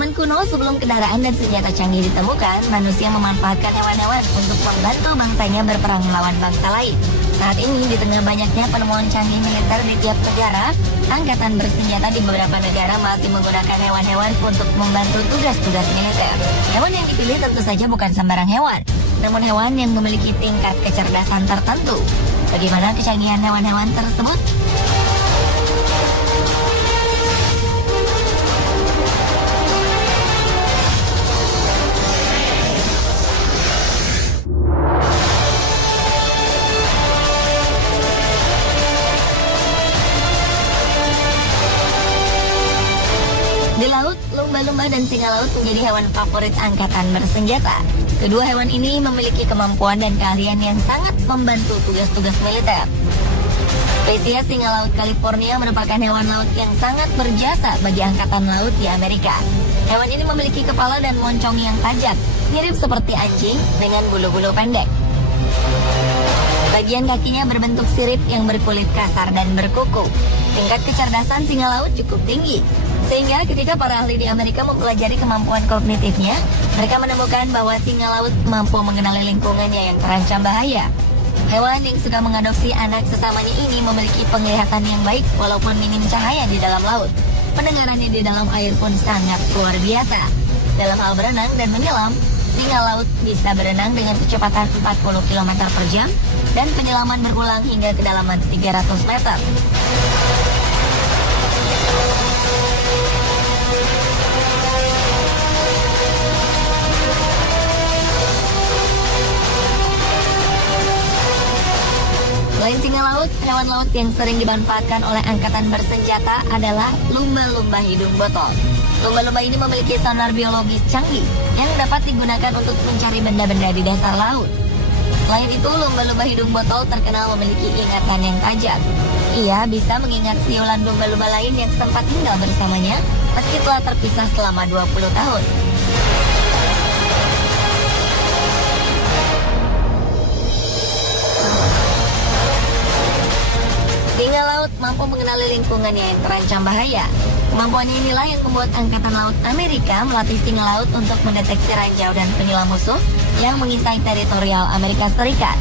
zaman kuno, sebelum kendaraan dan senjata canggih ditemukan, manusia memanfaatkan hewan-hewan untuk membantu bangsanya berperang melawan bangsa lain. Saat ini, di tengah banyaknya penemuan canggih militer di tiap negara, angkatan bersenjata di beberapa negara masih menggunakan hewan-hewan untuk membantu tugas-tugas militer. Hewan yang dipilih tentu saja bukan sembarang hewan, namun hewan yang memiliki tingkat kecerdasan tertentu. Bagaimana kecanggihan hewan-hewan tersebut? Di laut, lumba-lumba dan singa laut menjadi hewan favorit angkatan bersenjata. Kedua hewan ini memiliki kemampuan dan keahlian yang sangat membantu tugas-tugas militer. Spesies singa laut California merupakan hewan laut yang sangat berjasa bagi angkatan laut di Amerika. Hewan ini memiliki kepala dan moncong yang tajam, mirip seperti anjing dengan bulu-bulu pendek. Bagian kakinya berbentuk sirip yang berkulit kasar dan berkuku. Tingkat kecerdasan singa laut cukup tinggi, sehingga ketika para ahli di Amerika mempelajari kemampuan kognitifnya, mereka menemukan bahwa singa laut mampu mengenali lingkungannya yang terancam bahaya. Hewan yang suka mengadopsi anak sesamanya ini memiliki penglihatan yang baik walaupun minim cahaya di dalam laut. Pendengarannya di dalam air pun sangat luar biasa. Dalam hal berenang dan menyelam, singa laut bisa berenang dengan kecepatan 40 km per jam dan penyelaman berulang hingga kedalaman 300 meter. Selain singa laut, hewan laut yang sering dimanfaatkan oleh angkatan bersenjata adalah lumba-lumba hidung botol. Lumba-lumba ini memiliki sonar biologis canggih yang dapat digunakan untuk mencari benda-benda di dasar laut. Selain itu, lumba-lumba hidung botol terkenal memiliki ingatan yang tajam. Ia bisa mengingat siulan lumba-lumba lain yang sempat tinggal bersamanya meski telah terpisah selama 20 tahun. Singa laut mampu mengenali lingkungannya yang terancam bahaya. Kemampuannya inilah yang membuat Angkatan Laut Amerika melatih singa laut untuk mendeteksi ranjau dan penyelam musuh yang mengintai teritorial Amerika Serikat.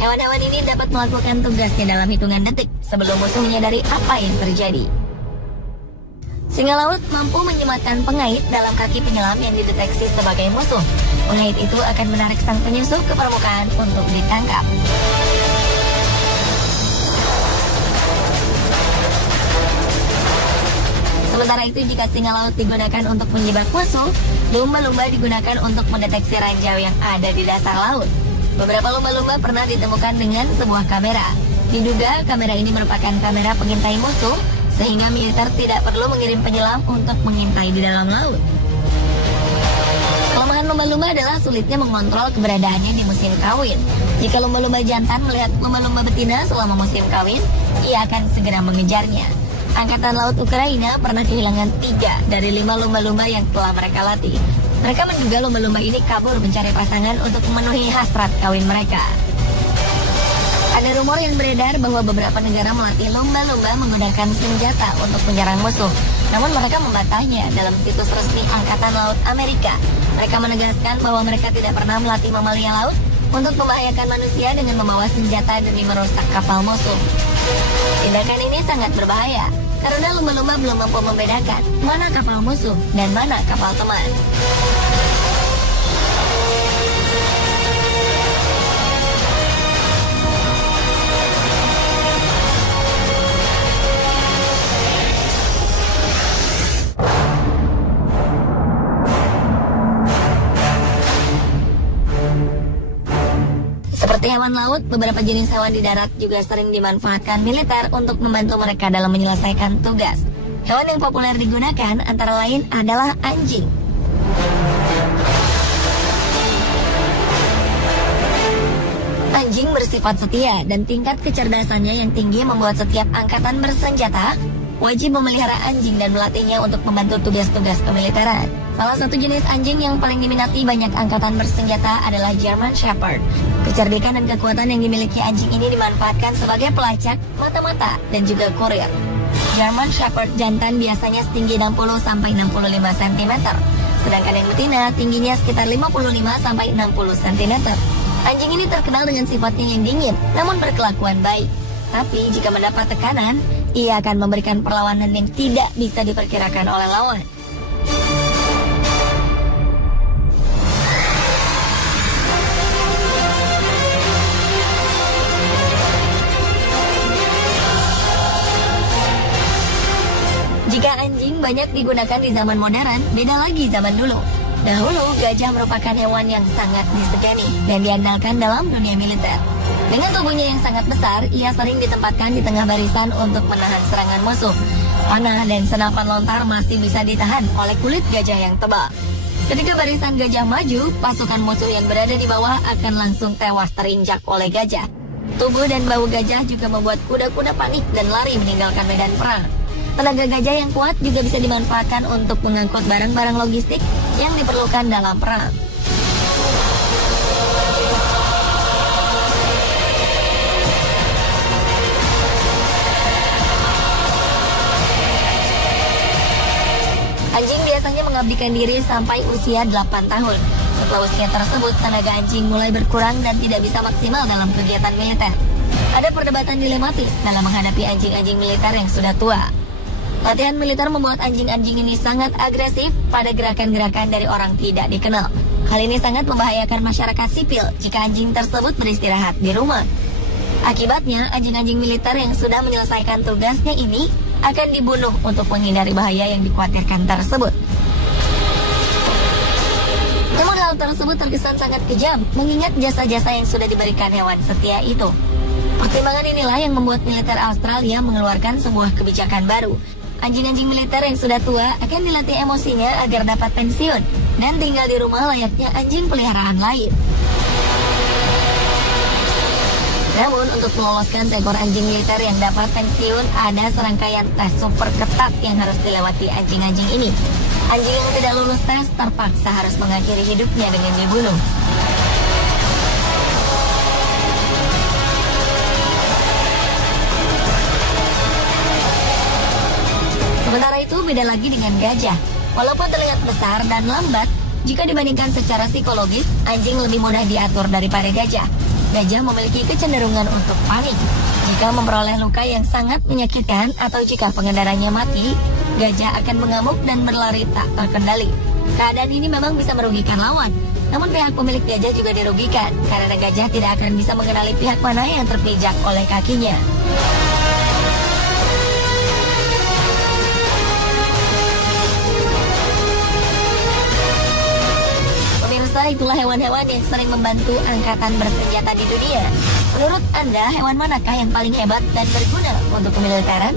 Hewan-hewan ini dapat melakukan tugasnya dalam hitungan detik sebelum musuh menyadari apa yang terjadi. Singa laut mampu menyematkan pengait dalam kaki penyelam yang dideteksi sebagai musuh. Pengait itu akan menarik sang penyusup ke permukaan untuk ditangkap. Sementara itu, jika singa laut digunakan untuk menjebak musuh, lumba-lumba digunakan untuk mendeteksi ranjau yang ada di dasar laut. Beberapa lumba-lumba pernah ditemukan dengan sebuah kamera. Diduga kamera ini merupakan kamera pengintai musuh, sehingga militer tidak perlu mengirim penyelam untuk mengintai di dalam laut. Kelemahan lumba-lumba adalah sulitnya mengontrol keberadaannya di musim kawin. Jika lumba-lumba jantan melihat lumba-lumba betina selama musim kawin, ia akan segera mengejarnya. Angkatan Laut Ukraina pernah kehilangan 3 dari 5 lumba-lumba yang telah mereka latih. Mereka menduga lumba-lumba ini kabur mencari pasangan untuk memenuhi hasrat kawin mereka. Ada rumor yang beredar bahwa beberapa negara melatih lumba-lumba menggunakan senjata untuk menyerang musuh. Namun mereka membantahnya dalam situs resmi Angkatan Laut Amerika. Mereka menegaskan bahwa mereka tidak pernah melatih mamalia laut untuk membahayakan manusia dengan membawa senjata demi merusak kapal musuh. Tindakan ini sangat berbahaya karena lumba-lumba belum mampu membedakan mana kapal musuh dan mana kapal teman. Seperti hewan laut, beberapa jenis hewan di darat juga sering dimanfaatkan militer untuk membantu mereka dalam menyelesaikan tugas. Hewan yang populer digunakan antara lain adalah anjing. Anjing bersifat setia dan tingkat kecerdasannya yang tinggi membuat setiap angkatan bersenjata wajib memelihara anjing dan melatihnya untuk membantu tugas-tugas kemiliteran. Salah satu jenis anjing yang paling diminati banyak angkatan bersenjata adalah German Shepherd. Kecerdikan dan kekuatan yang dimiliki anjing ini dimanfaatkan sebagai pelacak, mata-mata, dan juga kurir. German Shepherd jantan biasanya setinggi 60-65 cm, sedangkan yang betina tingginya sekitar 55-60 cm. Anjing ini terkenal dengan sifatnya yang dingin, namun berkelakuan baik. Tapi jika mendapat tekanan, ia akan memberikan perlawanan yang tidak bisa diperkirakan oleh lawan. Jika anjing banyak digunakan di zaman modern, beda lagi zaman dulu. Dahulu, gajah merupakan hewan yang sangat disegani dan diandalkan dalam dunia militer. Dengan tubuhnya yang sangat besar, ia sering ditempatkan di tengah barisan untuk menahan serangan musuh. Panah dan senapan lontar masih bisa ditahan oleh kulit gajah yang tebal. Ketika barisan gajah maju, pasukan musuh yang berada di bawah akan langsung tewas terinjak oleh gajah. Tubuh dan bau gajah juga membuat kuda-kuda panik dan lari meninggalkan medan perang. Tenaga gajah yang kuat juga bisa dimanfaatkan untuk mengangkut barang-barang logistik yang diperlukan dalam perang. Anjing biasanya mengabdikan diri sampai usia 8 tahun. Setelah usia tersebut, tenaga anjing mulai berkurang dan tidak bisa maksimal dalam kegiatan militer. Ada perdebatan dilematis dalam menghadapi anjing-anjing militer yang sudah tua. Latihan militer membuat anjing-anjing ini sangat agresif pada gerakan-gerakan dari orang tidak dikenal. Hal ini sangat membahayakan masyarakat sipil jika anjing tersebut beristirahat di rumah. Akibatnya, anjing-anjing militer yang sudah menyelesaikan tugasnya ini akan dibunuh untuk menghindari bahaya yang dikhawatirkan tersebut. Namun hal tersebut terkesan sangat kejam, mengingat jasa-jasa yang sudah diberikan hewan setia itu. Pertimbangan inilah yang membuat militer Australia mengeluarkan sebuah kebijakan baru. Anjing-anjing militer yang sudah tua akan dilatih emosinya agar dapat pensiun dan tinggal di rumah layaknya anjing peliharaan lain. Namun untuk meloloskan seekor anjing militer yang dapat pensiun, ada serangkaian tes super ketat yang harus dilewati anjing-anjing ini. Anjing yang tidak lulus tes terpaksa harus mengakhiri hidupnya dengan dibunuh. Sementara itu beda lagi dengan gajah. Walaupun terlihat besar dan lambat, jika dibandingkan secara psikologis, anjing lebih mudah diatur daripada gajah. Gajah memiliki kecenderungan untuk panik jika memperoleh luka yang sangat menyakitkan atau jika pengendaranya mati, gajah akan mengamuk dan berlari tak terkendali. Keadaan ini memang bisa merugikan lawan, namun pihak pemilik gajah juga dirugikan karena gajah tidak akan bisa mengenali pihak mana yang terpijak oleh kakinya. Itulah hewan-hewan yang sering membantu angkatan bersenjata di dunia. Menurut Anda, hewan manakah yang paling hebat dan berguna untuk kemiliteran?